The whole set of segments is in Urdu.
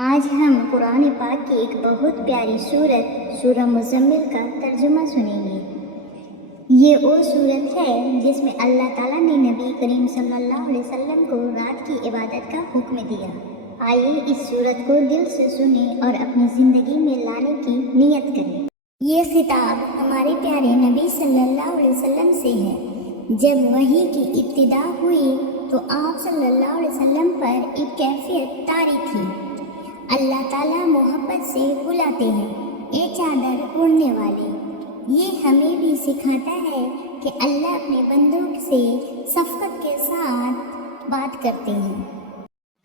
آج ہم قرآن پاک کی ایک بہت پیاری سورت سورہ مزمل کا ترجمہ سنیں گے۔ یہ وہ سورت ہے جس میں اللہ تعالیٰ نے نبی کریم صلی اللہ علیہ وسلم کو رات کی عبادت کا حکم دیا۔ آئیے اس سورت کو دل سے سنیں اور اپنی زندگی میں لانے کی نیت کریں۔ یہ خطاب ہمارے پیارے نبی صلی اللہ علیہ وسلم سے ہے۔ جب وحی کی ابتدا ہوئی تو آپ صلی اللہ علیہ وسلم پر ایک کیفیت طاری تھی۔ اللہ تعالیٰ محبت سے بلاتے ہیں، اے چادر اوڑھنے والے۔ یہ ہمیں بھی سکھاتا ہے کہ اللہ اپنے بندوں سے شفقت کے ساتھ بات کرتے ہیں۔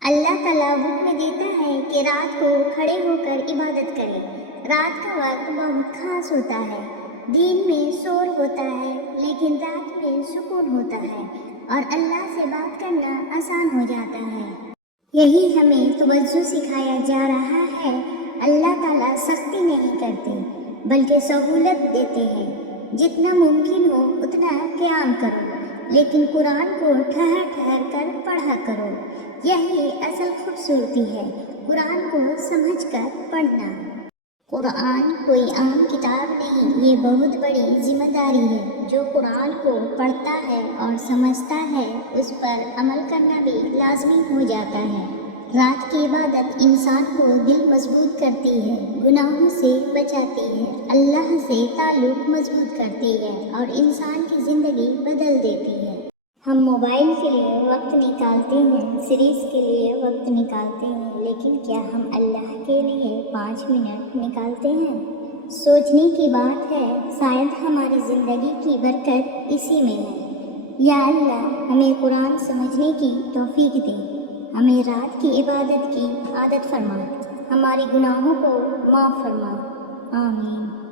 اللہ تعالیٰ حکم دیتا ہے کہ رات کو کھڑے ہو کر عبادت کریں۔ رات کا وقت بہت خاص ہوتا ہے۔ دن میں شور ہوتا ہے لیکن رات میں سکون ہوتا ہے اور اللہ سے بات کرنا آسان ہو جاتا ہے۔ یہی ہمیں توجہ سکھایا جا رہا ہے۔ اللہ تعالیٰ سختی نہیں کرتے بلکہ سہولت دیتے ہیں۔ جتنا ممکن ہو اتنا قیام کرو، لیکن قرآن کو ٹھہر ٹھہر کر پڑھا کرو۔ یہی اصل خوبصورتی ہے، قرآن کو سمجھ کر پڑھنا۔ قرآن کوئی عام کتاب نہیں، یہ بہت بڑی ذمہ داری ہے۔ جو قرآن کو پڑھتا ہے اور سمجھتا ہے اس پر عمل کرنا بھی لازمی ہو جاتا ہے۔ رات کی عبادت انسان کو دل مضبوط کرتی ہے، گناہوں سے بچاتی ہے، اللہ سے تعلق مضبوط کرتی ہے اور انسان کی زندگی بدل دیتی ہے۔ ہم موبائل کے لیے وقت نکالتے ہیں، سیریز کے لیے وقت نکالتے ہیں، لیکن کیا ہم اللہ کے لیے 5 منٹ نکالتے ہیں؟ سوچنے کی بات ہے، شاید ہماری زندگی کی برکت اسی میں ہے۔ یا اللہ ہمیں قرآن سمجھنے کی توفیق دے، ہمیں رات کی عبادت کی عادت فرما، ہمارے گناہوں کو معاف فرما، آمین۔